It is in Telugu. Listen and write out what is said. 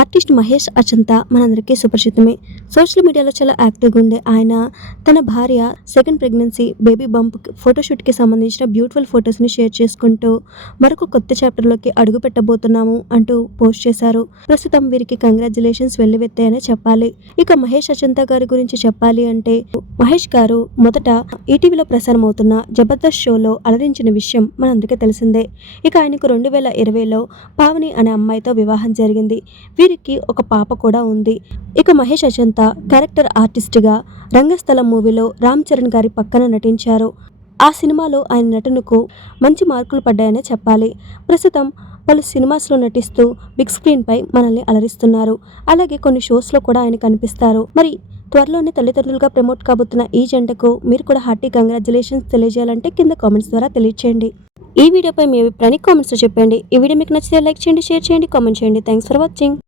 ఆర్టిస్ట్ మహేష్ అచంత మనందరికీ సుపరిచితమే. సోషల్ మీడియాలో చాలా యాక్టివ్గా ఉండే ఆయన తన భార్య సెకండ్ ప్రెగ్నెన్సీ బేబీ బంప్ ఫోటోషూట్కి సంబంధించిన బ్యూటిఫుల్ ఫొటోస్ని షేర్ చేసుకుంటూ మరొక కొత్త చాప్టర్లోకి అడుగు పెట్టబోతున్నాము అంటూ పోస్ట్ చేశారు. ప్రస్తుతం వీరికి కంగ్రాచులేషన్స్ వెళ్ళివెత్తాయనే చెప్పాలి. ఇక మహేష్ అచంత గారి గురించి చెప్పాలి అంటే మహేష్ గారు మొదట ఈటీవీలో ప్రసారం అవుతున్న జబర్దస్త్ షోలో అలరించిన విషయం మనందరికీ తెలిసిందే. ఇక ఆయనకు రెండు వేల ఇరవైలో పావని అనే అమ్మాయితో వివాహం జరిగింది. వీరికి ఒక పాప కూడా ఉంది. ఇక మహేష్ అజంతా క్యారెక్టర్ ఆర్టిస్ట్గా రంగస్థలం మూవీలో రామ్ చరణ్ గారి పక్కన నటించారు. ఆ సినిమాలో ఆయన నటనకు మంచి మార్కులు పడ్డాయనే చెప్పాలి. ప్రస్తుతం పలు సినిమాస్లో నటిస్తూ బిగ్ స్క్రీన్పై మనల్ని అలరిస్తున్నారు. అలాగే కొన్ని షోస్లో కూడా ఆయన కనిపిస్తారు. మరి త్వరలోనే తల్లిదండ్రులుగా ప్రమోట్ కాబోతున్న ఈ జంటకు మీరు కూడా హార్టీ కంగ్రాచులేషన్స్ తెలియజేయాలంటే కింద కామెంట్స్ ద్వారా తెలియచేయండి. ఈ వీడియోపై మీ అభిప్రాయాన్ని కామెంట్స్లో చెప్పండి. ఈ వీడియో మీకు నచ్చితే లైక్ చేయండి షేర్ చేయండి కామెంట్ చేయండి. Thanks for watching.